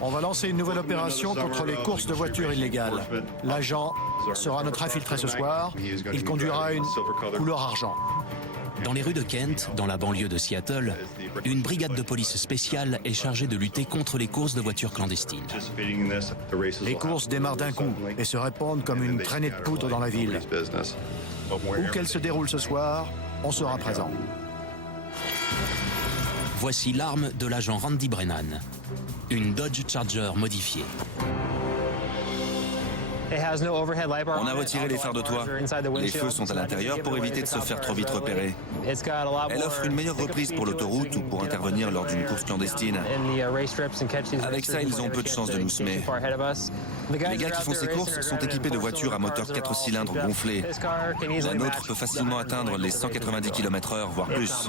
On va lancer une nouvelle opération contre les courses de voitures illégales. L'agent sera notre infiltré ce soir. Il conduira une couleur argent. Dans les rues de Kent, dans la banlieue de Seattle, une brigade de police spéciale est chargée de lutter contre les courses de voitures clandestines. Les courses démarrent d'un coup et se répandent comme une traînée de poudre dans la ville. Où qu'elles se déroulent ce soir, on sera présent. Voici l'arme de l'agent Randy Brennan, une Dodge Charger modifiée. On a retiré les phares de toit. Les feux sont à l'intérieur pour éviter de se faire trop vite repérer. Elle offre une meilleure reprise pour l'autoroute ou pour intervenir lors d'une course clandestine. Avec ça, ils ont peu de chances de nous semer. Les gars qui font ces courses sont équipés de voitures à moteur 4 cylindres gonflés. La nôtre peut facilement atteindre les 190 km/h, voire plus.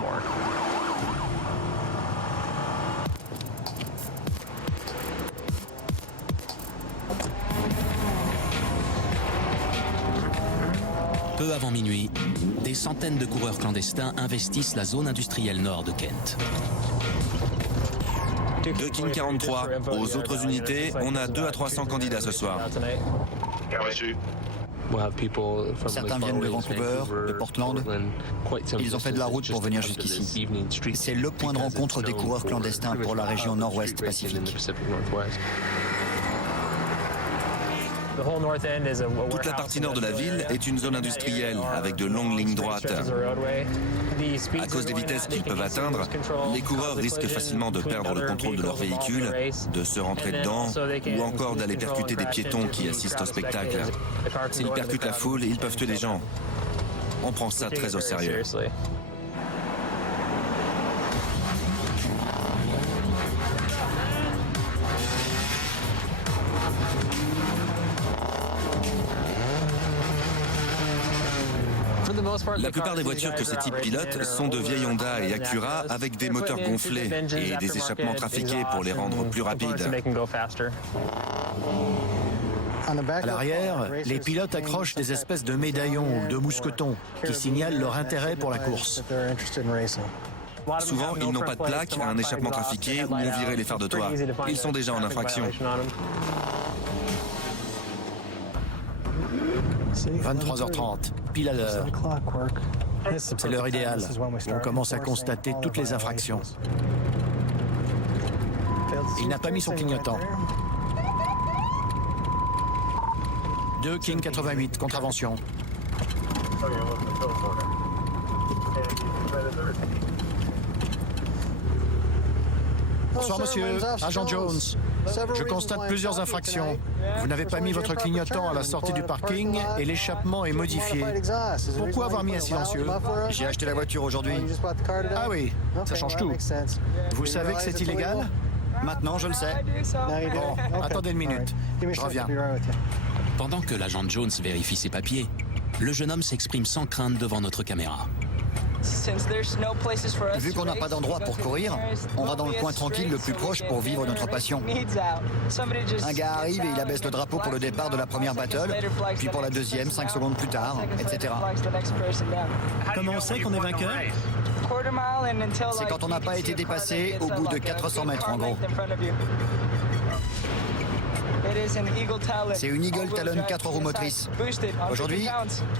Peu avant minuit, des centaines de coureurs clandestins investissent la zone industrielle nord de Kent. De King 43 aux autres unités, on a 200 à 300 candidats ce soir. Certains viennent de Vancouver, de Portland. Ils ont fait de la route pour venir jusqu'ici. C'est le point de rencontre des coureurs clandestins pour la région nord-ouest Pacifique. Toute la partie nord de la ville est une zone industrielle avec de longues lignes droites. À cause des vitesses qu'ils peuvent atteindre, les coureurs risquent facilement de perdre le contrôle de leur véhicule, de se rentrer dedans ou encore d'aller percuter des piétons qui assistent au spectacle. S'ils percutent la foule, ils peuvent tuer des gens. On prend ça très au sérieux. La plupart des voitures que ces types pilotent sont de vieilles Honda et Acura avec des moteurs gonflés et des échappements trafiqués pour les rendre plus rapides. À l'arrière, les pilotes accrochent des espèces de médaillons ou de mousquetons qui signalent leur intérêt pour la course. Souvent, ils n'ont pas de plaque, un échappement trafiqué ou ont viré les phares de toit. Ils sont déjà en infraction. 23h30, pile à l'heure. C'est l'heure idéale où on commence à constater toutes les infractions. Il n'a pas mis son clignotant. 2 King 88, contravention. Bonsoir monsieur, agent Jones. Je constate plusieurs infractions. Vous n'avez pas mis votre clignotant à la sortie du parking et l'échappement est modifié. Pourquoi avoir mis un silencieux? J'ai acheté la voiture aujourd'hui. Ah oui, ça change tout. Vous savez que c'est illégal? Maintenant, je le sais. Bon, attendez une minute. Je reviens. Pendant que l'agent Jones vérifie ses papiers, le jeune homme s'exprime sans crainte devant notre caméra. Vu qu'on n'a pas d'endroit pour courir, on va dans le coin tranquille le plus proche pour vivre notre passion. Un gars arrive et il abaisse le drapeau pour le départ de la première battle, puis pour la deuxième, 5 secondes plus tard, etc. Comment on sait qu'on est vainqueur? C'est quand on n'a pas été dépassé au bout de 400 mètres en gros. C'est une Eagle Talon 4 roues motrices. Aujourd'hui,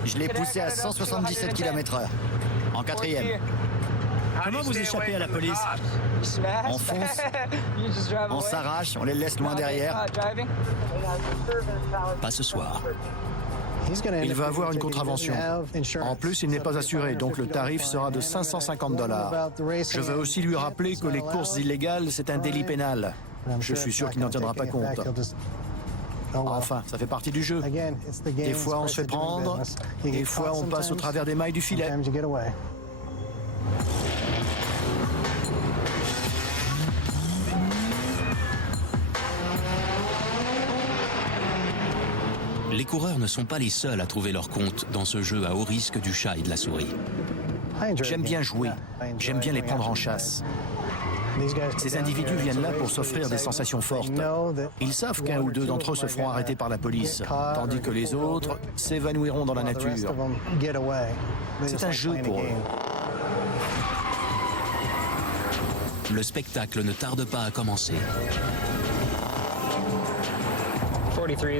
je l'ai poussé à 177 km/h. En quatrième. Comment vous échappez à la police? On fonce, on s'arrache, on les laisse loin derrière. Pas ce soir. Il va avoir une contravention. En plus, il n'est pas assuré, donc le tarif sera de 550 $. Je veux aussi lui rappeler que les courses illégales, c'est un délit pénal. Je suis sûr qu'il n'en tiendra pas compte. Enfin, ça fait partie du jeu. Des fois, on se fait prendre, des fois, on passe au travers des mailles du filet. Les coureurs ne sont pas les seuls à trouver leur compte dans ce jeu à haut risque du chat et de la souris. J'aime bien jouer, j'aime bien les prendre en chasse. Ces individus viennent là pour s'offrir des sensations fortes. Ils savent qu'un ou deux d'entre eux se feront arrêter par la police, tandis que les autres s'évanouiront dans la nature. C'est un jeu pour eux. Le spectacle ne tarde pas à commencer.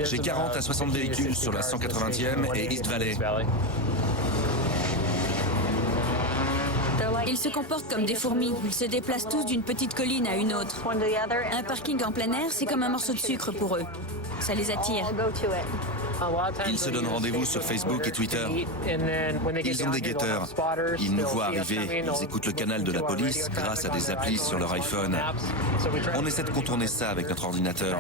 J'ai 40 à 60 véhicules sur la 180e et East Valley. Ils se comportent comme des fourmis. Ils se déplacent tous d'une petite colline à une autre. Un parking en plein air, c'est comme un morceau de sucre pour eux. Ça les attire. Ils se donnent rendez-vous sur Facebook et Twitter. Ils ont des guetteurs. Ils nous voient arriver. Ils écoutent le canal de la police grâce à des applis sur leur iPhone. On essaie de contourner ça avec notre ordinateur.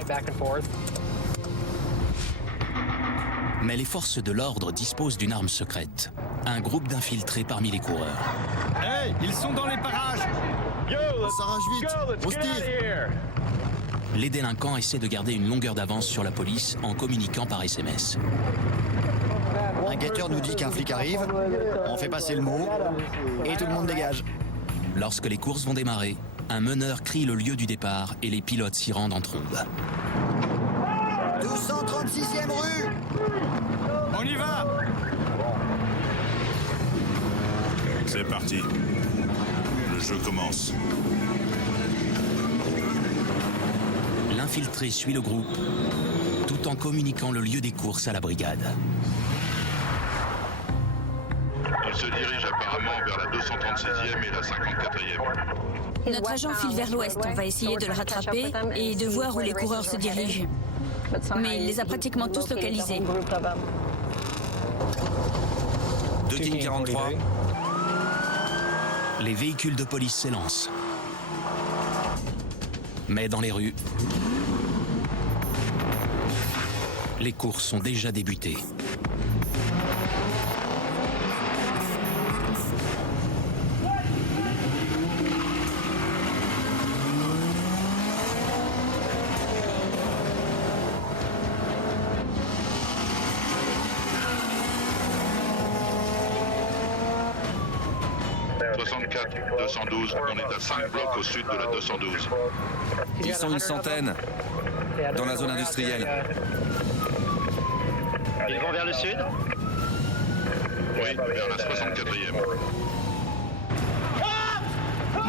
Mais les forces de l'ordre disposent d'une arme secrète. Un groupe d'infiltrés parmi les coureurs. Hey, ils sont dans les parages! Ça rage vite, on se tire. Les délinquants essaient de garder une longueur d'avance sur la police en communiquant par SMS. Un guetteur nous dit qu'un flic arrive, on fait passer le mot et tout le monde dégage. Lorsque les courses vont démarrer, un meneur crie le lieu du départ et les pilotes s'y rendent en trombe. 236e rue! On y va! C'est parti. Le jeu commence. L'infiltré suit le groupe, tout en communiquant le lieu des courses à la brigade. Il se dirige apparemment vers la 236e et la 54e. Notre agent file vers l'ouest. On va essayer de le rattraper et de voir où les coureurs se dirigent. Mais il les a pratiquement tous localisés. De King 43. Les véhicules de police s'élancent. Mais dans les rues, les courses sont déjà débutées. « 212, on est à 5 blocs au sud de la 212. Ils sont une centaine dans la zone industrielle. Ils vont vers le sud? Oui, vers la 64e.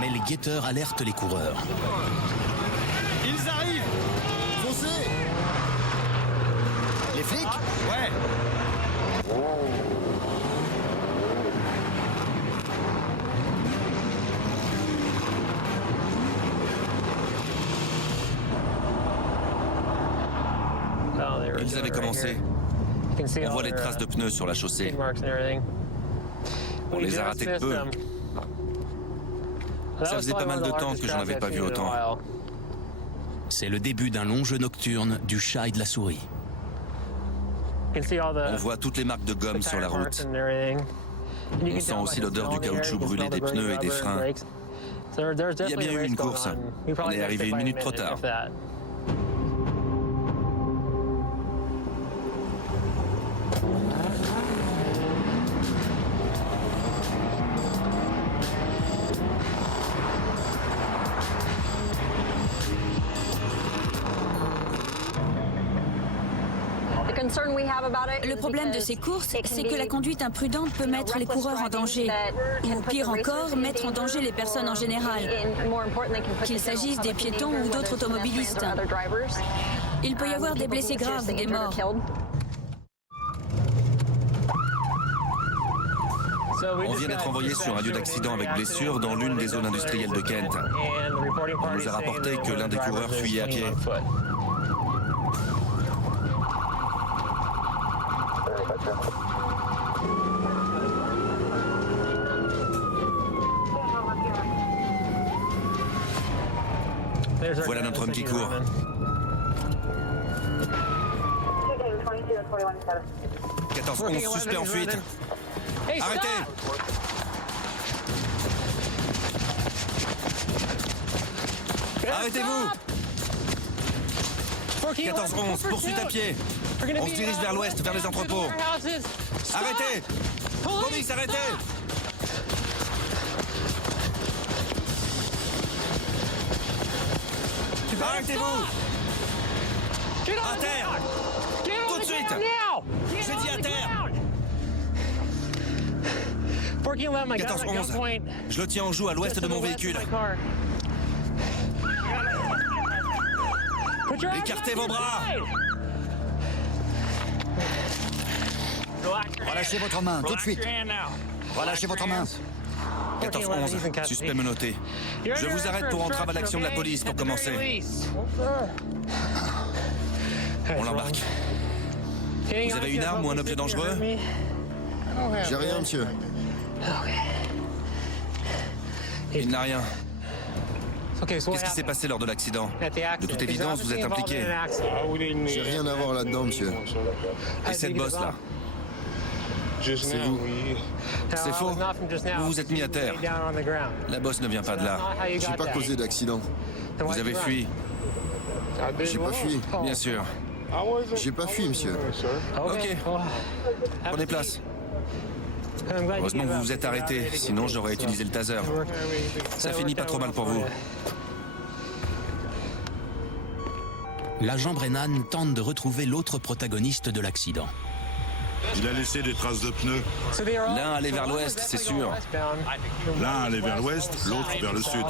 Mais les guetteurs alertent les coureurs. Ils arrivent! Foncez! Les flics? Ouais! Ils avaient commencé. On voit les traces de pneus sur la chaussée. On les a ratés de peu. Ça faisait pas mal de temps que j'en avais pas vu autant. C'est le début d'un long jeu nocturne du chat et de la souris. On voit toutes les marques de gomme sur la route. On sent aussi l'odeur du caoutchouc brûlé des pneus et des freins. Il y a bien eu une course. On est arrivé 1 minute trop tard. Le problème de ces courses, c'est que la conduite imprudente peut mettre les coureurs en danger. Ou pire encore, mettre en danger les personnes en général. Qu'il s'agisse des piétons ou d'autres automobilistes. Il peut y avoir des blessés graves ou des morts. On vient d'être envoyé sur un lieu d'accident avec blessure dans l'une des zones industrielles de Kent. On nous a rapporté que l'un des coureurs fuyait à pied. Voilà notre homme qui court. 14-11, suspect en fuite. Arrêtez! Arrêtez-vous! 14-11, poursuite à pied. On se dirige vers l'ouest, vers les entrepôts. Arrêtez! Police, arrêtez! Arrêtez-vous! À terre! Tout de suite! J'ai dit à terre! 14-11, je le tiens en joue à l'ouest de mon véhicule. Écartez vos bras! Relâchez votre main, tout de suite. Relâchez votre main. 14-11, suspect menotté. Je vous arrête pour entrave à l'action de la police pour commencer. On l'embarque. Vous avez une arme ou un objet dangereux? J'ai rien, monsieur. Il n'a rien. Qu'est-ce qui s'est passé lors de l'accident? De toute évidence, vous êtes impliqué. J'ai rien à voir là-dedans, monsieur. Et cette bosse-là? C'est vous. C'est faux. Vous vous êtes mis à terre. La bosse ne vient pas de là. J'ai pas causé d'accident. Vous avez fui. J'ai pas fui. Bien sûr. J'ai pas fui, monsieur. Ok. Prenez place. Heureusement que vous vous êtes arrêté, sinon j'aurais utilisé le taser. Ça finit pas trop mal pour vous. L'agent Brennan tente de retrouver l'autre protagoniste de l'accident. Il a laissé des traces de pneus. L'un allait vers l'ouest, c'est sûr. L'un allait vers l'ouest, l'autre vers le sud.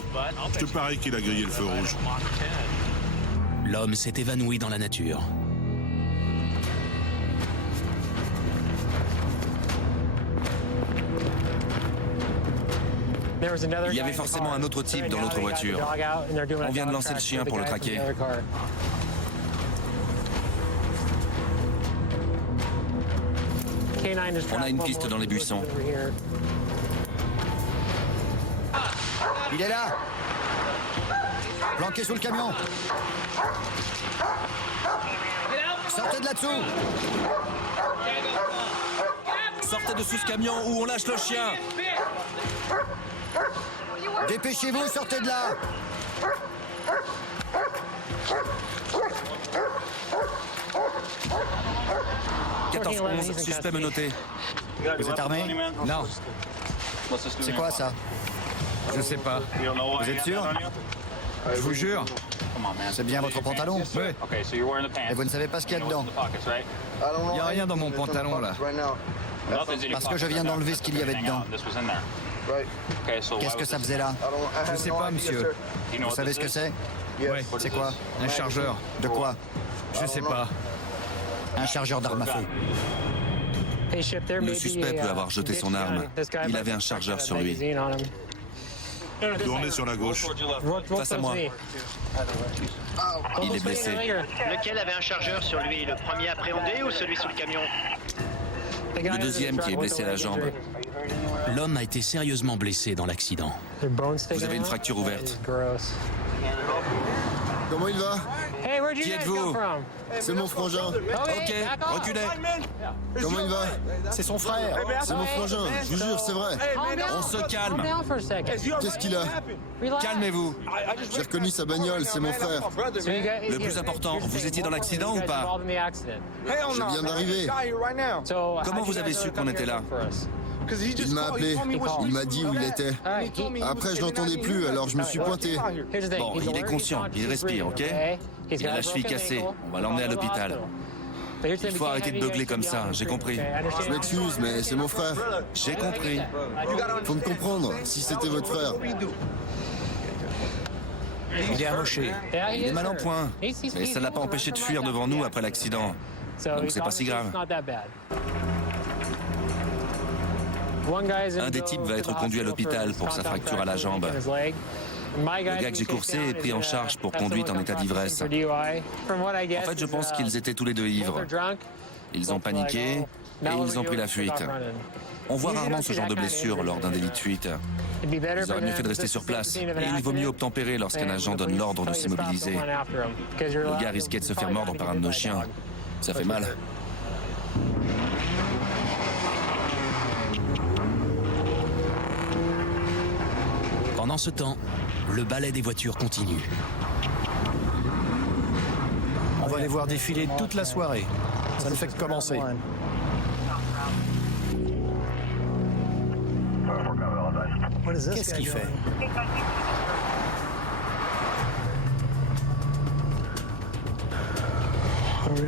Je te parie qu'il a grillé le feu rouge. L'homme s'est évanoui dans la nature. Il y avait forcément un autre type dans l'autre voiture. On vient de lancer le chien pour le traquer. On a une piste dans les buissons. Il est là. Planqué sous le camion. Sortez de là-dessous. Sortez de sous ce camion ou on lâche le chien. Dépêchez-vous, sortez de là. « 14-11, suspect menotté. Vous êtes armé? Non, C'est quoi ça? je sais pas. Vous êtes sûr? Je vous jure. C'est bien votre pantalon? Oui, Et vous ne savez pas ce qu'il y a dedans? il n'y a rien dans mon pantalon là. Parce que je viens d'enlever ce qu'il y avait dedans. Qu'est-ce que ça faisait là? Je sais pas, monsieur. Vous savez ce que c'est? Oui, C'est quoi? un chargeur. De quoi? Je sais pas. Un chargeur d'arme à feu. Le suspect peut avoir jeté son arme. Il avait un chargeur sur lui. Tournez sur la gauche. Face à moi. Il est blessé. Lequel avait un chargeur sur lui? Le premier appréhendé ou celui sous le camion? Le deuxième qui est blessé à la jambe. L'homme a été sérieusement blessé dans l'accident. Vous avez une fracture ouverte. Comment il va? Qui êtes-vous? C'est mon frangin. Ok, reculez. Comment il va? C'est son frère. C'est mon frangin, je vous jure, c'est vrai. On se calme. Qu'est-ce qu'il a? Calmez-vous. J'ai reconnu sa bagnole, c'est mon frère. Le plus important, vous étiez dans l'accident ou pas? Je viens d'arriver. Comment vous avez su qu'on était là? Il m'a appelé, il m'a dit où il était. Après, je l'entendais plus, alors je me suis pointé. Bon, il est conscient, il respire, ok? Il a la cheville cassée, on va l'emmener à l'hôpital. Il faut arrêter de beugler comme ça, j'ai compris. Je m'excuse, mais c'est mon frère. J'ai compris. Faut me comprendre, si c'était votre frère. Il est amoché. Il est mal en point, mais ça ne l'a pas empêché de fuir devant nous après l'accident. Donc c'est pas si grave. Un des types va être conduit à l'hôpital pour sa fracture à la jambe. Le gars que j'ai coursé est pris en charge pour conduite en état d'ivresse. En fait, je pense qu'ils étaient tous les deux ivres. Ils ont paniqué et ils ont pris la fuite. On voit rarement ce genre de blessure lors d'un délit de fuite. Ils auraient mieux fait de rester sur place. Et il vaut mieux obtempérer lorsqu'un agent donne l'ordre de s'immobiliser. Le gars risquait de se faire mordre par un de nos chiens. Ça fait mal. Pendant ce temps, le balai des voitures continue. On va les voir défiler toute la soirée. Ça ne fait que commencer. Qu'est-ce qu'il fait?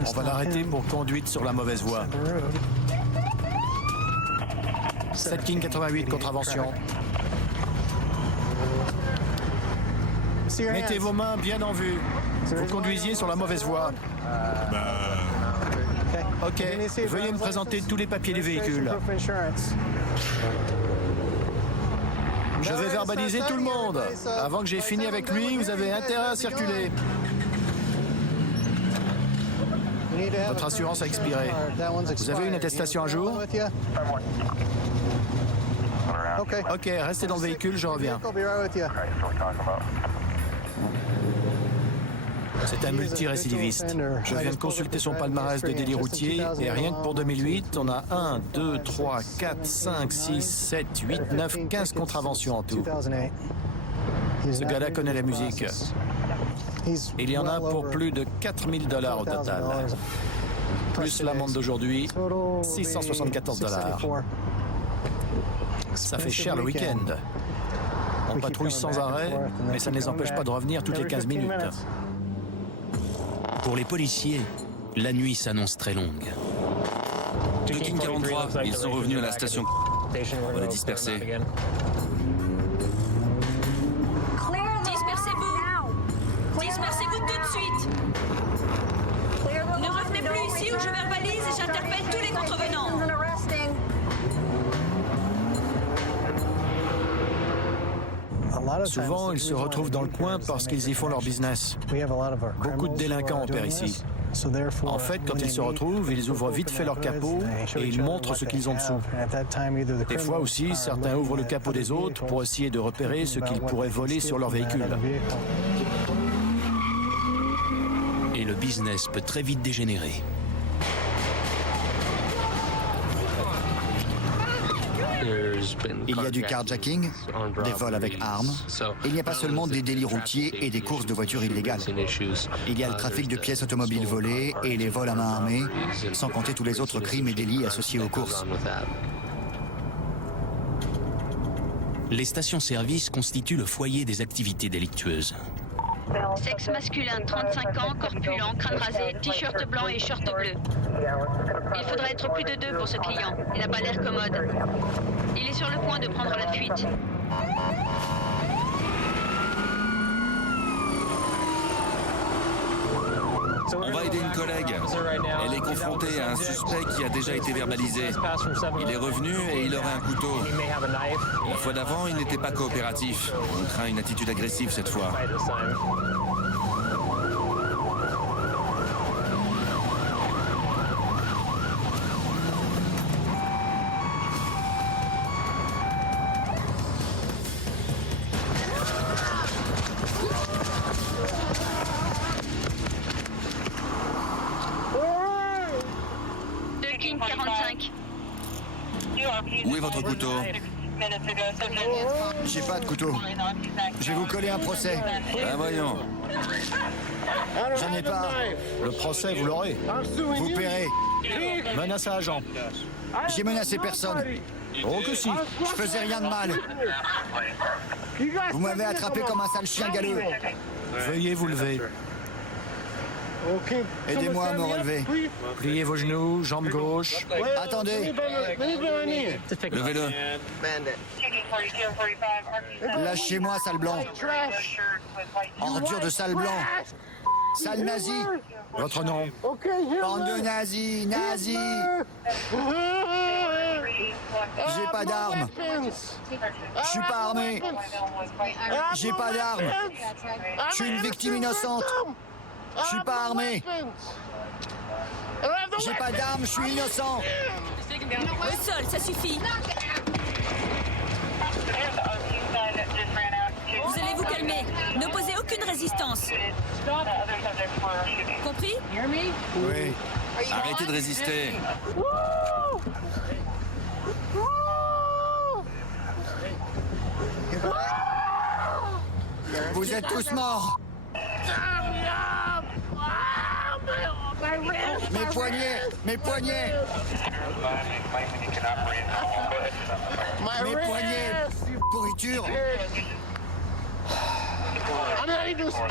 On va l'arrêter pour conduite sur la mauvaise voie. 7 King 88, contravention. Mettez vos mains bien en vue. Vous conduisiez sur la mauvaise voie. Ok, veuillez me présenter tous les papiers du véhicule. Je vais verbaliser tout le monde. Avant que j'ai fini avec lui, vous avez intérêt à circuler. Votre assurance a expiré. Vous avez une attestation à jour? Ok, restez dans le véhicule, je reviens. C'est un multirécidiviste. Je viens de consulter son palmarès de délit routier et rien que pour 2008, on a 1, 2, 3, 4, 5, 6, 7, 8, 9, 15 contraventions en tout. Ce gars-là connaît la musique. Il y en a pour plus de 4 000 $ au total. Plus l'amende d'aujourd'hui, 674 $. Ça fait cher le week-end. On patrouille sans arrêt, mais ça ne les empêche pas de revenir toutes les 15 minutes. Pour les policiers, la nuit s'annonce très longue. De King 43, ils sont revenus à la station. On va les disperser. Dispersez-vous tout de suite. Ne revenez plus ici ou je verbalise et j'interpelle tous les contrevenants. Souvent, ils se retrouvent dans le coin parce qu'ils y font leur business. Beaucoup de délinquants opèrent ici. En fait, quand ils se retrouvent, ils ouvrent vite fait leur capot et ils montrent ce qu'ils ont dessous. Des fois aussi, certains ouvrent le capot des autres pour essayer de repérer ce qu'ils pourraient voler sur leur véhicule. Et le business peut très vite dégénérer. Il y a du carjacking, des vols avec armes. Il n'y a pas seulement des délits routiers et des courses de voitures illégales. Il y a le trafic de pièces automobiles volées et les vols à main armée, sans compter tous les autres crimes et délits associés aux courses. Les stations-service constituent le foyer des activités délictueuses. Sexe masculin, 35 ans, corpulent, crâne rasé, t-shirt blanc et short bleu. Il faudrait être plus de 2 pour ce client. Il n'a pas l'air commode. Il est sur le point de prendre la fuite. On va aider une collègue. Elle est confrontée à un suspect qui a déjà été verbalisé. Il est revenu et il aurait un couteau. La fois d'avant, il n'était pas coopératif. On craint une attitude agressive cette fois. Où est votre couteau? J'ai pas de couteau. Je vais vous coller un procès. Ben voyons. J'en ai pas. Le procès, vous l'aurez. Vous paierez. Menace à agent. J'ai menacé personne. Oh que si. Je faisais rien de mal. Vous m'avez attrapé comme un sale chien galeux. Veuillez vous lever. Aidez-moi à me relever. Pliez vos genoux, jambe gauche. Attendez. Levez-le. Lâchez-moi, sale blanc. Ordure de sale blanc. Sale nazi. Votre nom? Bande de nazis, nazis. J'ai pas d'armes. Je suis pas armé. J'ai pas d'armes. Je suis une victime innocente. Je suis pas armé. J'ai pas d'armes, je suis innocent. Au sol, ça suffit. Vous allez vous calmer. N'opposez aucune résistance. Compris? Oui. Arrêtez de résister. Vous êtes tous morts. Mes poignets, mes poignets. Mes poignets. Pourriture.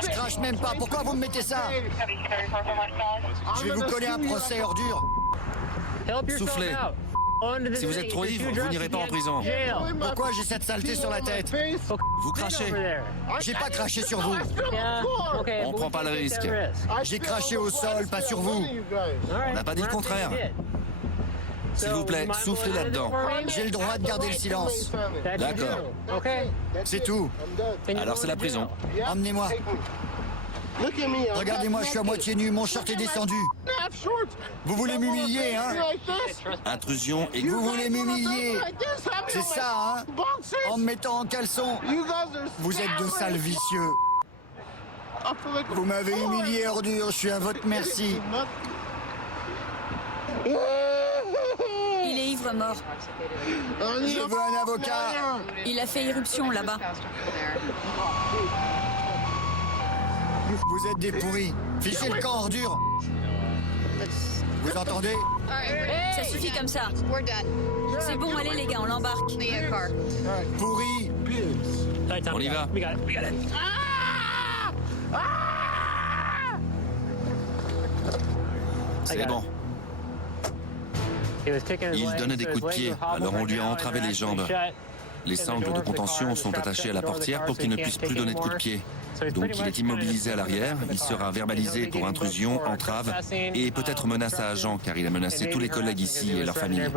Je crache même pas. Pourquoi vous me mettez ça? Je vais vous coller un procès, ordure. Soufflez. Si vous êtes trop ivre, vous n'irez pas en prison. Pourquoi j'ai cette saleté sur la tête? Vous crachez. J'ai pas craché sur vous. On prend pas le risque. J'ai craché au sol, pas sur vous. On n'a pas dit le contraire. S'il vous plaît, soufflez là-dedans. J'ai le droit de garder le silence. D'accord. C'est tout. Alors c'est la prison. Emmenez-moi. Regardez-moi, je suis à moitié nu, mon short est descendu. Vous voulez m'humilier, hein? Intrusion et... Vous voulez m'humilier? C'est ça, hein? En me mettant en caleçon. Vous êtes de sales vicieux. Vous m'avez humilié, ordure, je suis à votre merci. Il est ivre mort. Je veux un avocat. Il a fait irruption là-bas. Vous êtes des pourris. Fichez le camp, ordure. Vous entendez? Ça suffit comme ça. C'est bon, allez les gars, on l'embarque. Pourris. On y va. C'est bon. Il donnait des coups de pied, alors on lui a entravé les jambes. Les sangles de contention sont attachées à la portière pour qu'il ne puisse plus donner de coups de pied. Donc il est immobilisé à l'arrière, il sera verbalisé pour intrusion, entrave et peut-être menace à agent car il a menacé tous les collègues ici et leurs familles.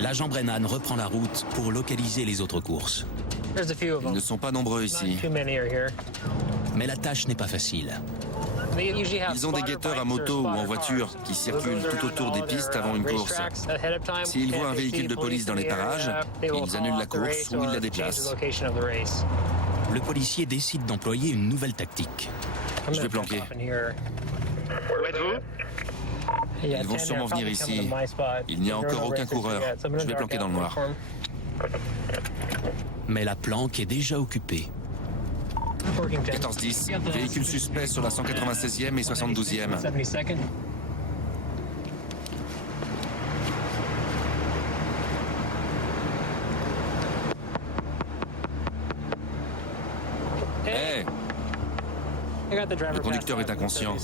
L'agent Brennan reprend la route pour localiser les autres courses. Ils ne sont pas nombreux ici. Mais la tâche n'est pas facile. Ils ont des guetteurs à moto ou en voiture qui circulent tout autour des pistes avant une course. S'ils voient un véhicule de police dans les parages, ils annulent la course ou ils la déplacent. Le policier décide d'employer une nouvelle tactique. Je vais planquer. Où êtes-vous? Ils vont sûrement venir ici. Il n'y a encore aucun coureur. Je vais planquer dans le noir. Mais la planque est déjà occupée. 14-10, véhicule suspect sur la 196e et 72e. Hé! Le conducteur est inconscient.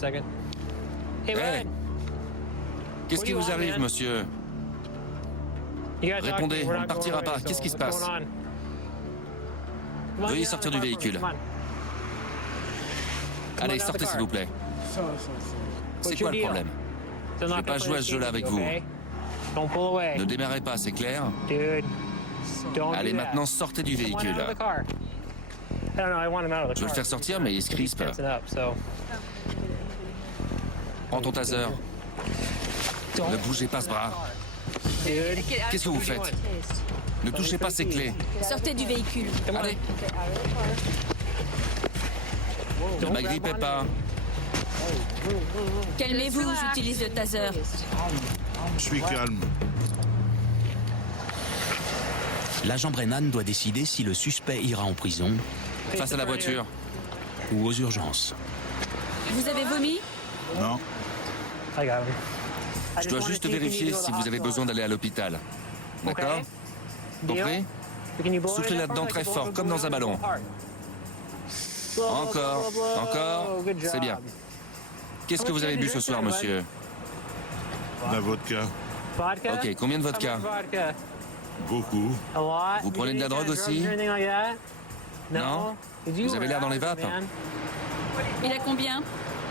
Hé! Qu'est-ce qui vous arrive, monsieur? Répondez, on ne partira pas. Qu'est-ce qui se passe? Veuillez sortir du véhicule. Allez, sortez s'il vous plaît. C'est quoi le problème? Je ne vais pas jouer à ce jeu-là avec vous. Ne démarrez pas, c'est clair? Allez, maintenant, sortez du véhicule. Je veux le faire sortir, mais il se crispe. Prends ton taser. Ne bougez pas ce bras. Qu'est-ce que vous faites? Ne touchez pas ces clés. Sortez du véhicule. Allez. Ne m'agrippez pas. Calmez-vous, j'utilise le taser. Je suis calme. L'agent Brennan doit décider si le suspect ira en prison Face à la voiture. ou aux urgences. Vous avez vomi? Non. Je dois juste vérifier si vous avez besoin d'aller à l'hôpital. D'accord? Compris? Soufflez là-dedans très fort, comme dans un ballon. Encore, encore, c'est bien. Qu'est-ce que vous avez bu ce soir, monsieur? La vodka. Ok, combien de vodka? Beaucoup. Vous prenez de la drogue aussi? Non? Vous avez l'air dans les vapes? Il a combien?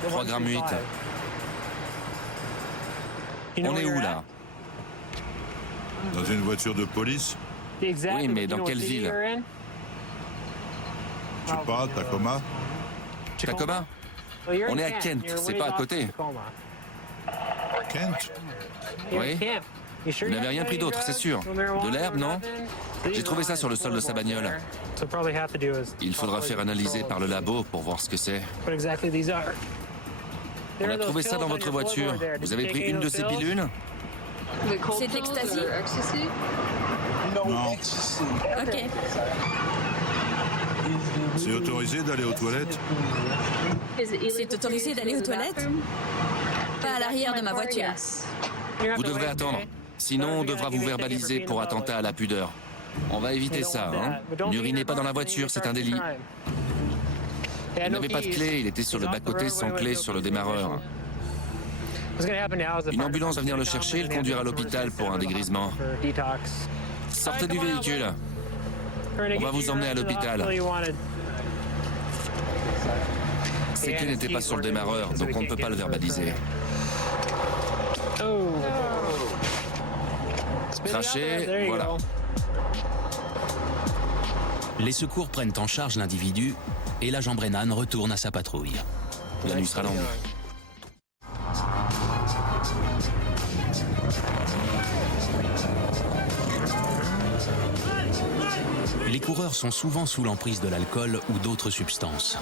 3 grammes 8. On est où là? Dans une voiture de police? Oui, mais dans quelle ville? Je sais pas, Tacoma? Tacoma? On est à Kent, c'est pas à côté. Kent? Oui? Vous n'avez rien pris d'autre, c'est sûr. De l'herbe, non? J'ai trouvé ça sur le sol de sa bagnole. Il faudra faire analyser par le labo pour voir ce que c'est. On a trouvé ça dans votre voiture. Vous avez pris une de ces pilules? C'est de l'ecstasy? Non. Ok. C'est autorisé d'aller aux toilettes? C'est autorisé d'aller aux toilettes? Pas à l'arrière de ma voiture. Vous devrez attendre. Sinon, on devra vous verbaliser pour attentat à la pudeur. On va éviter ça, hein? N'urinez pas dans la voiture, c'est un délit. Il n'avait pas de clé, il était sur le bas-côté sans clé sur le démarreur. Une ambulance va venir le chercher et le conduire à l'hôpital pour un dégrisement. Sortez du véhicule. On va vous emmener à l'hôpital. Ces clés n'étaient pas sur le démarreur, donc on ne peut pas le verbaliser. Crachez, voilà. Les secours prennent en charge l'individu et l'agent Brennan retourne à sa patrouille. La nuit sera longue. Les coureurs sont souvent sous l'emprise de l'alcool ou d'autres substances.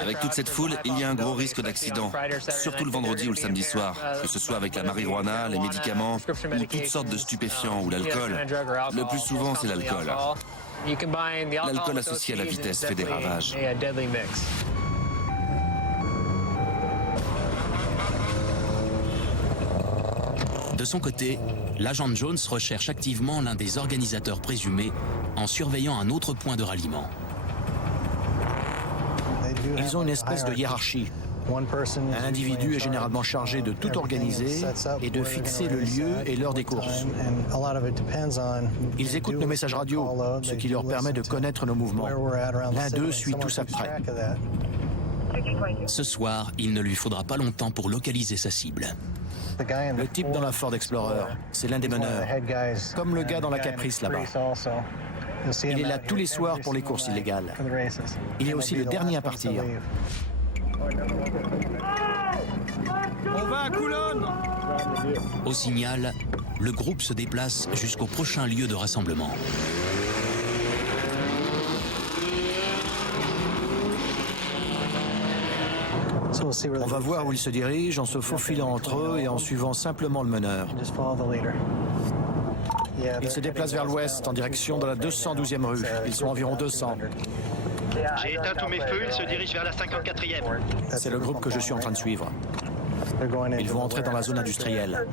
Avec toute cette foule, il y a un gros risque d'accident, surtout le vendredi ou le samedi soir, que ce soit avec la marijuana, les médicaments ou toutes sortes de stupéfiants ou l'alcool. Le plus souvent, c'est l'alcool. L'alcool associé à la vitesse fait des ravages. De son côté, l'agent Jones recherche activement l'un des organisateurs présumés en surveillant un autre point de ralliement. Ils ont une espèce de hiérarchie. Un individu est généralement chargé de tout organiser et de fixer le lieu et l'heure des courses. Ils écoutent nos messages radio, ce qui leur permet de connaître nos mouvements. L'un d'eux suit tout ça près. Ce soir, il ne lui faudra pas longtemps pour localiser sa cible. Le type dans la Ford Explorer, c'est l'un des meneurs, comme le gars dans la Caprice là-bas. Il est là tous les soirs pour les courses illégales. Il est aussi le dernier à partir. On va à Coulonne! Au signal, le groupe se déplace jusqu'au prochain lieu de rassemblement. On va voir où ils se dirigent en se faufilant entre eux et en suivant simplement le meneur. Ils se déplacent vers l'ouest en direction de la 212e rue. Ils sont environ 200. J'ai éteint tous mes feux, ils se dirigent vers la 54e. C'est le groupe que je suis en train de suivre. Ils vont entrer dans la zone industrielle.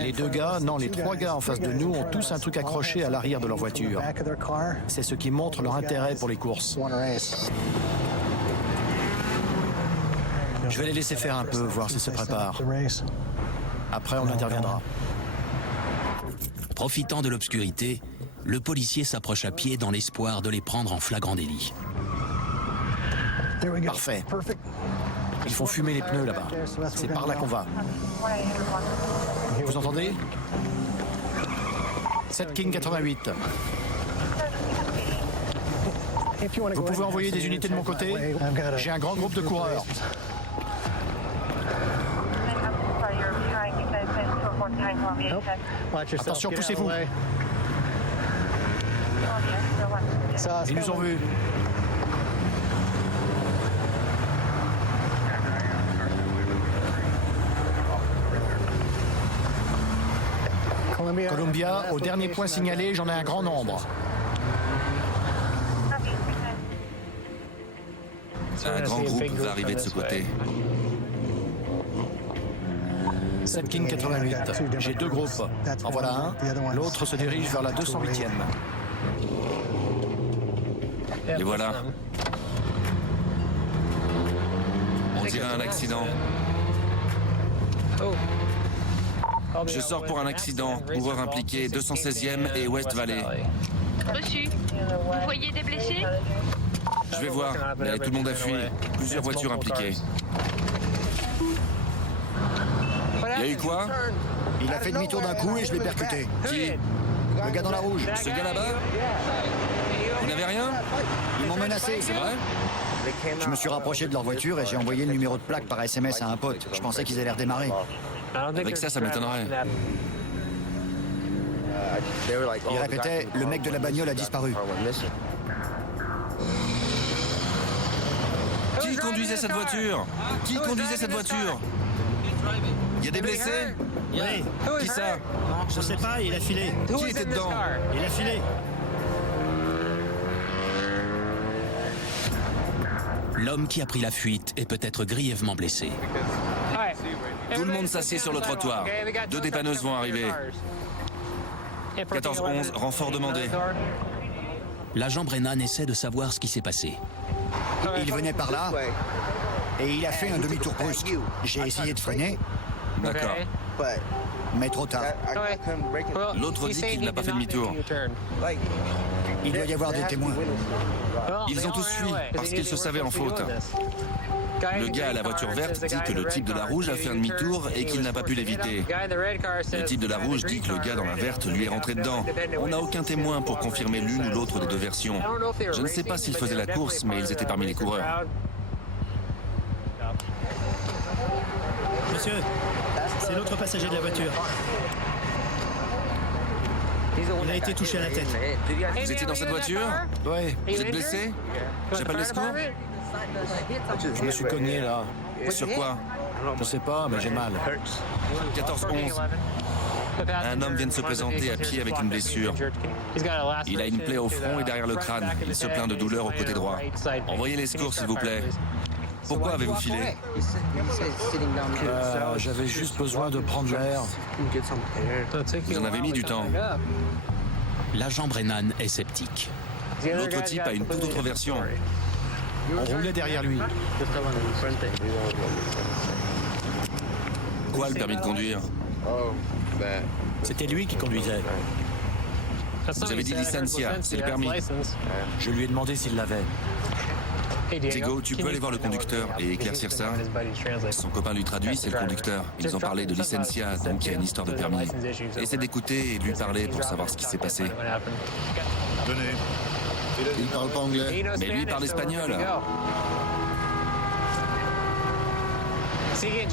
Les deux gars, non, les trois gars en face de nous ont tous un truc accroché à l'arrière de leur voiture. C'est ce qui montre leur intérêt pour les courses. Je vais les laisser faire un peu, voir s'ils se préparent. Après, on interviendra. Profitant de l'obscurité, le policier s'approche à pied dans l'espoir de les prendre en flagrant délit. Parfait. Ils font fumer les pneus là-bas. C'est par là qu'on va. Vous entendez? 7 King 88. Vous pouvez envoyer des unités de mon côté? J'ai un grand groupe de coureurs. Attention, poussez-vous. Ils nous ont vus. Columbia, au dernier point signalé, j'en ai un grand nombre. Un grand groupe va arriver de ce côté. 7 King 88. J'ai deux groupes. En voilà un. L'autre se dirige vers la 208e. Et voilà. On dirait un accident. Je sors pour un accident. Coureur impliqué, 216e et West Valley. Reçu. Vous voyez des blessés? Je vais voir, mais tout le monde a fui. Plusieurs voitures impliquées. Il y a eu quoi? Il a fait demi-tour d'un coup et je l'ai percuté. Qui? Le gars dans la rouge. Ce gars là-bas? Vous n'avez rien? Ils m'ont menacé. C'est vrai? Je me suis rapproché de leur voiture et j'ai envoyé le numéro de plaque par SMS à un pote. Je pensais qu'ils allaient redémarrer. Avec ça m'étonnerait. Il répétait, le mec de la bagnole a disparu. Qui conduisait cette voiture? Qui conduisait cette voiture? Il y a des blessés? Oui. Qui ça? Je sais pas, il a filé. Qui était dedans? Il a filé. L'homme qui a pris la fuite est peut-être grièvement blessé. Tout le monde s'assied sur le trottoir. Deux dépanneuses vont arriver. 14-11, renfort demandé. L'agent Brennan essaie de savoir ce qui s'est passé. Il venait par là et il a fait un demi-tour brusque. J'ai essayé de freiner, D'accord. mais trop tard. L'autre dit qu'il n'a pas fait demi-tour. Il doit y avoir des témoins. Ils ont tous fui parce qu'ils se savaient en faute. Le gars à la voiture verte dit que le type de la rouge a fait un demi-tour et qu'il n'a pas pu l'éviter. Le type de la rouge dit que le gars dans la verte lui est rentré dedans. On n'a aucun témoin pour confirmer l'une ou l'autre des deux versions. Je ne sais pas s'ils faisaient la course, mais ils étaient parmi les coureurs. Monsieur, c'est l'autre passager de la voiture. Il a été touché à la tête. Vous étiez dans cette voiture? Ouais, Vous êtes blessé? J'appelle les secours? je me suis cogné là. Sur quoi? Je sais pas, mais j'ai mal. 14-11. Un homme vient de se présenter à pied avec une blessure. Il a une plaie au front et derrière le crâne. Il se plaint de douleur au côté droit. Envoyez les secours, s'il vous plaît. Pourquoi avez-vous filé? J'avais juste besoin de prendre l'air. Vous en avez mis du temps. L'agent Brennan est sceptique. L'autre type a une toute autre version. On roulait derrière lui. Quoi, le permis de conduire? C'était lui qui conduisait. Vous avez dit licencia, c'est le permis. Je lui ai demandé s'il l'avait. Diego, tu peux aller voir le conducteur et éclaircir ça? Son copain lui traduit, c'est le conducteur. Ils ont parlé de licencia, donc il y a une histoire de permis. Essaie d'écouter et de lui parler pour savoir ce qui s'est passé. Il parle pas anglais. Mais lui parle espagnol.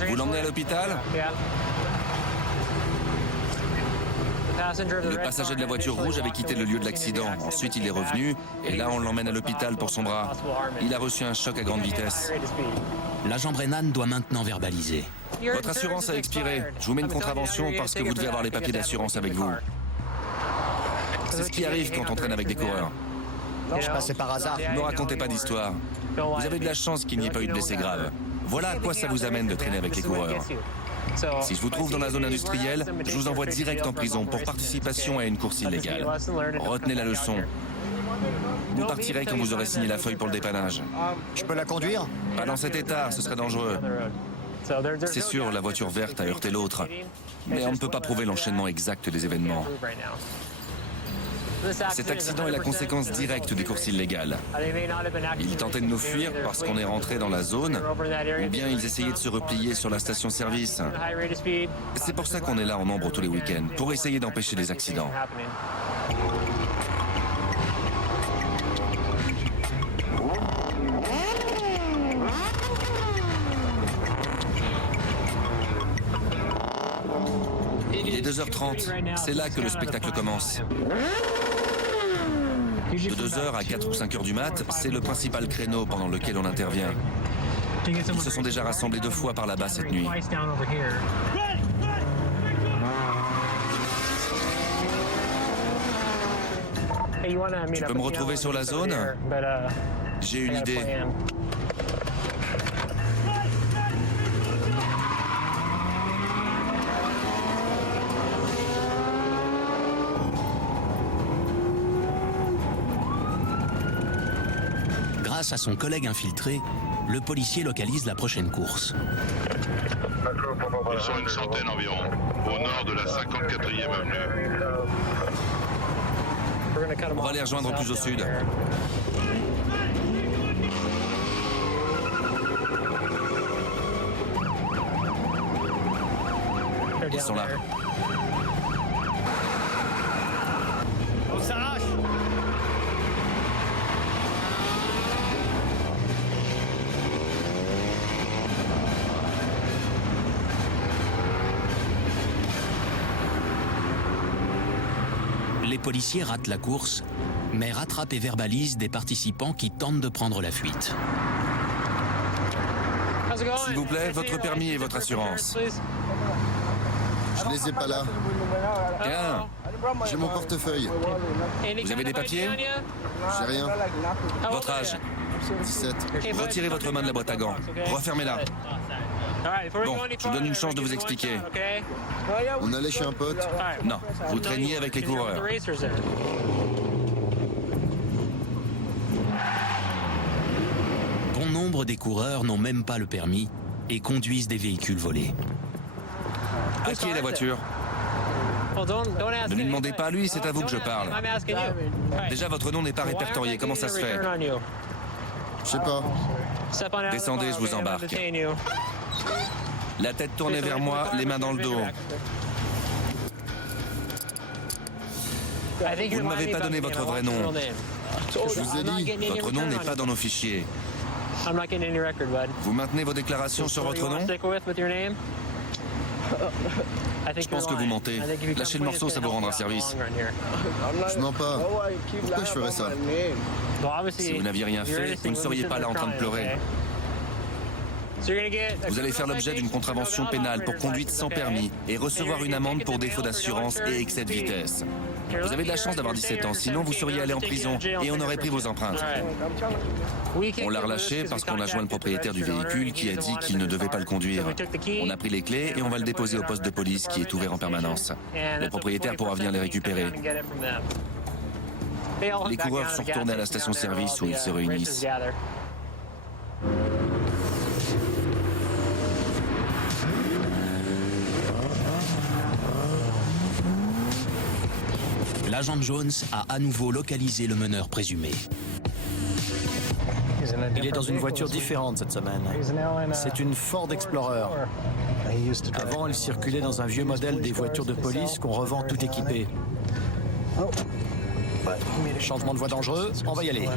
Vous l'emmenez à l'hôpital? Le passager de la voiture rouge avait quitté le lieu de l'accident. Ensuite, il est revenu et là, on l'emmène à l'hôpital pour son bras. Il a reçu un choc à grande vitesse. L'agent Brennan doit maintenant verbaliser. Votre assurance a expiré. Je vous mets une contravention parce que vous devez avoir les papiers d'assurance avec vous. C'est ce qui arrive quand on traîne avec des coureurs. Je passais par hasard. Ne me racontez pas d'histoire. Vous avez de la chance qu'il n'y ait pas eu de blessés graves. Voilà à quoi ça vous amène de traîner avec les coureurs. Si je vous trouve dans la zone industrielle, je vous envoie direct en prison pour participation à une course illégale. Retenez la leçon. Vous partirez quand vous aurez signé la feuille pour le dépannage. Je peux la conduire? Pas dans cet état, ce serait dangereux. C'est sûr, la voiture verte a heurté l'autre. Mais on ne peut pas prouver l'enchaînement exact des événements. Cet accident est la conséquence directe des courses illégales. Ils tentaient de nous fuir parce qu'on est rentré dans la zone, ou bien ils essayaient de se replier sur la station-service. C'est pour ça qu'on est là en nombre tous les week-ends, pour essayer d'empêcher les accidents. Il est 2h30, c'est là que le spectacle commence. De 2h à 4 ou 5h du mat', c'est le principal créneau pendant lequel on intervient. Ils se sont déjà rassemblés 2 fois par là-bas cette nuit. Tu peux me retrouver sur la zone? J'ai une idée. Grâce à son collègue infiltré, le policier localise la prochaine course. Ils sont une centaine environ, au nord de la 54e avenue. On va les rejoindre plus au sud. Ils sont là. On s'arrache. Les policiers ratent la course, mais rattrapent et verbalisent des participants qui tentent de prendre la fuite. S'il vous plaît, votre permis et votre assurance. Je les ai pas là. Bien. J'ai mon portefeuille. Vous avez des papiers? J'ai rien. Votre âge? 17. Retirez votre main de la boîte à gants. Refermez-la. Bon, je vous donne une chance de vous expliquer. On allait chez un pote. Non, vous traîniez avec les coureurs. nombre des coureurs n'ont même pas le permis et conduisent des véhicules volés. À qui est la voiture? Ne lui demandez pas à lui, c'est à vous que je parle. Déjà, votre nom n'est pas répertorié, comment ça se fait? Je sais pas. Descendez, je vous embarque. La tête tournée vers moi, les mains dans le dos. Vous ne m'avez pas donné votre vrai nom. Je vous ai dit. Votre nom n'est pas dans nos fichiers. Vous maintenez vos déclarations sur votre nom? Je pense que vous mentez. Lâchez le morceau, ça vous rendra service. Je mens pas. Pourquoi je ferais ça? Si vous n'aviez rien fait, vous ne seriez pas là en train de pleurer. Vous allez faire l'objet d'une contravention pénale pour conduite sans permis et recevoir une amende pour défaut d'assurance et excès de vitesse. Vous avez de la chance d'avoir 17 ans, sinon vous seriez allé en prison et on aurait pris vos empreintes. On l'a relâché parce qu'on a joint le propriétaire du véhicule qui a dit qu'il ne devait pas le conduire. On a pris les clés et on va le déposer au poste de police qui est ouvert en permanence. Le propriétaire pourra venir les récupérer. Les coureurs sont retournés à la station-service où ils se réunissent. L'agent Jones a à nouveau localisé le meneur présumé. Il est dans une voiture différente cette semaine. C'est une Ford Explorer. Avant, il circulait dans un vieux modèle des voitures de police qu'on revend tout équipées. Changement de voie dangereux, on va y aller.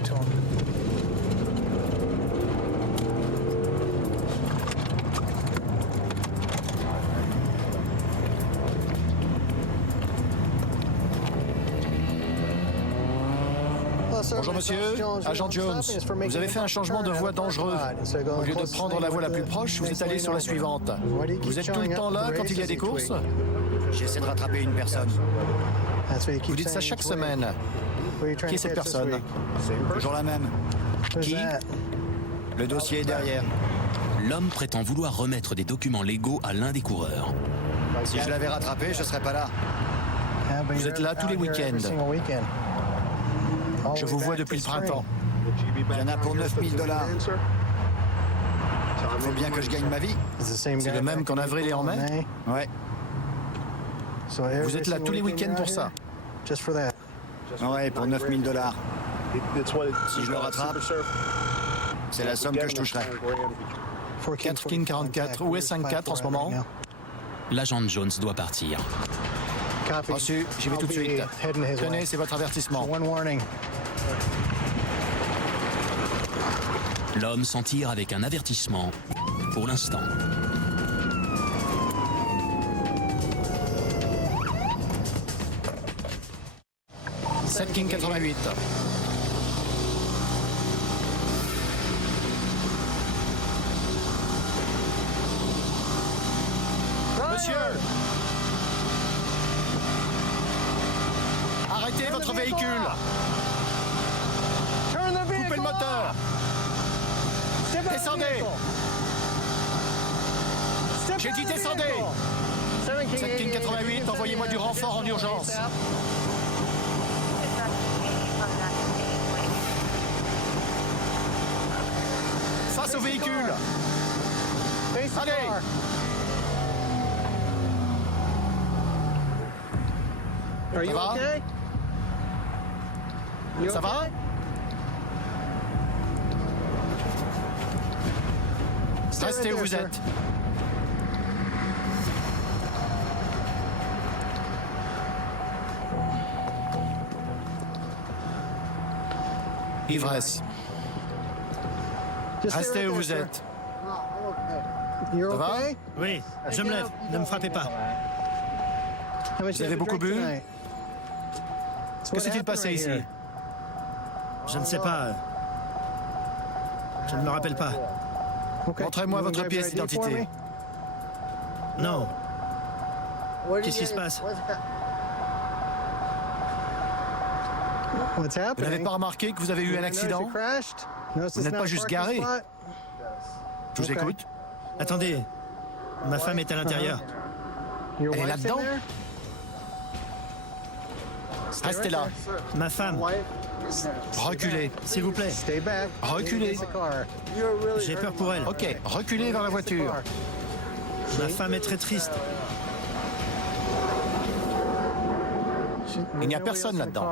Bonjour monsieur, agent Jones. Vous avez fait un changement de voie dangereux. Au lieu de prendre la voie la plus proche, vous êtes allé sur la suivante. Vous êtes tout le temps là quand il y a des courses? J'essaie de rattraper une personne. Vous dites ça chaque semaine. Qui est cette personne? Toujours la même. Qui? Le dossier est derrière. L'homme prétend vouloir remettre des documents légaux à l'un des coureurs. Si je l'avais rattrapé, je serais pas là. Vous êtes là tous les week-ends. Je vous vois depuis le printemps. Il y en a pour 9 000 $. Il faut bien que je gagne ma vie. C'est le même qu'en avril et en mai? Ouais. Vous êtes là tous les week-ends pour ça? Ouais, pour 9 000 $. Si je le rattrape, c'est la somme que je toucherai. 4 King 44. Où est 5-4 en ce moment? L'agent Jones doit partir. Reçu, j'y vais tout de suite. Tenez, c'est votre avertissement. L'homme s'en tire avec un avertissement, pour l'instant. « 7 King 88. Monsieur! Arrêtez votre véhicule! Coupez le moteur! Descendez! J'ai dit descendez! 7 King 88, envoyez-moi du renfort en urgence. Face au véhicule! Allez! Ça va? Ça va? Restez où vous êtes. Ivresse. Restez où vous êtes. Ça va? Oui, je me lève. Ne me frappez pas. Vous avez beaucoup bu? Que s'est-il passé ici? Je ne sais pas. Je ne me rappelle pas. Montrez-moi votre pièce d'identité. Non. Qu'est-ce qui se passe? Vous n'avez pas remarqué que vous avez eu un accident? Vous n'êtes pas juste garé. Je vous écoute. Attendez. Ma femme est à l'intérieur. Elle est là-dedans? Restez là. Ma femme. Reculez, S'il vous plaît. reculez. J'ai peur pour elle. Ok, reculez vers la voiture. Ma femme est très triste. Il n'y a personne là-dedans.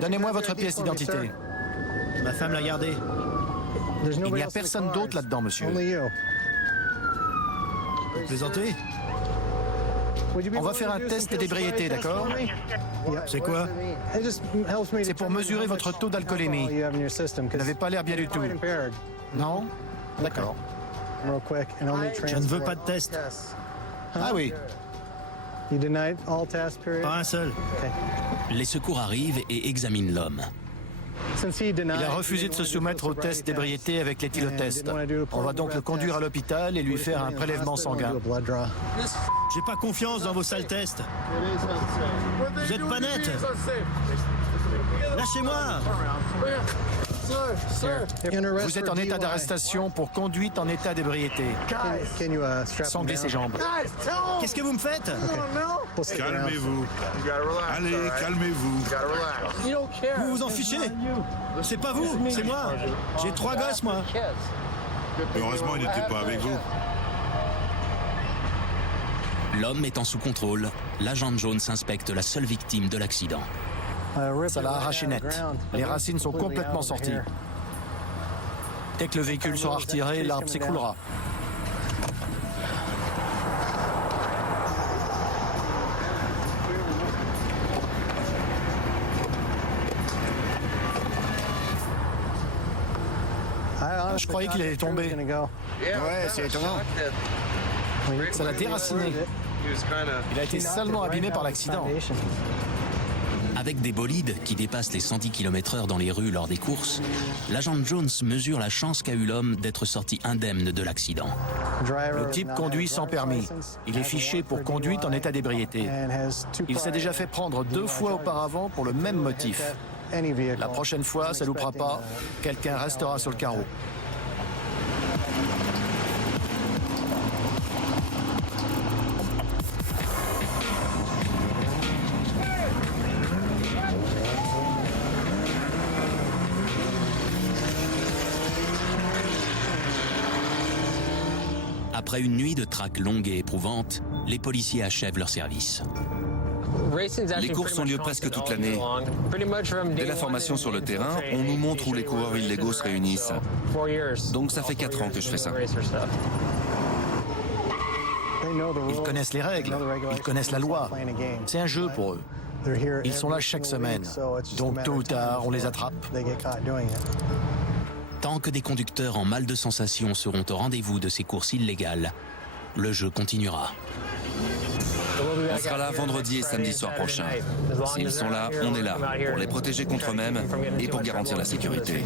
Donnez-moi votre pièce d'identité. Ma femme l'a gardée. Il n'y a personne d'autre là-dedans, monsieur. Vous plaisantez? On va faire un test d'ébriété, d'accord? C'est quoi? C'est pour mesurer votre taux d'alcoolémie. Vous n'avez pas l'air bien du tout. Non? D'accord. Je ne veux pas de test. Ah oui. Pas un seul. Les secours arrivent et examinent l'homme. Il a refusé de se soumettre au test d'ébriété avec l'éthylotest. On va donc le conduire à l'hôpital et lui faire un prélèvement sanguin. J'ai pas confiance dans vos sales tests. Vous êtes pas net. Lâchez-moi. Vous êtes en état d'arrestation pour conduite en état d'ébriété. Sanglez ses jambes. Qu'est-ce que vous me faites? Calmez-vous. Allez, calmez-vous. Vous vous en fichez? C'est pas vous, c'est moi. J'ai 3 gosses, moi. Heureusement, il n'était pas avec vous. L'homme étant sous contrôle, l'agent Jones inspecte la seule victime de l'accident. Ça l'a arraché net. Les racines sont complètement sorties. Dès que le véhicule sera retiré, l'arbre s'écroulera. Je croyais qu'il allait tomber. Ouais, c'est étonnant. Ça l'a déraciné. Il a été salement abîmé par l'accident. Avec des bolides qui dépassent les 110 km/h dans les rues lors des courses, l'agent Jones mesure la chance qu'a eu l'homme d'être sorti indemne de l'accident. Le type conduit sans permis. Il est fiché pour conduite en état d'ébriété. Il s'est déjà fait prendre 2 fois auparavant pour le même motif. La prochaine fois, ça loupera pas. Quelqu'un restera sur le carreau. Après une nuit de traque longue et éprouvante, les policiers achèvent leur service. Les courses ont lieu presque toute l'année. Dès la formation sur le terrain, on nous montre où les coureurs illégaux se réunissent. Donc ça fait 4 ans que je fais ça. Ils connaissent les règles, ils connaissent la loi. C'est un jeu pour eux. Ils sont là chaque semaine. Donc tôt ou tard, on les attrape. Tant que des conducteurs en mal de sensations seront au rendez-vous de ces courses illégales, le jeu continuera. On sera là vendredi et samedi soir prochain. S'ils sont là, on est là, pour les protéger contre eux-mêmes et pour garantir la sécurité.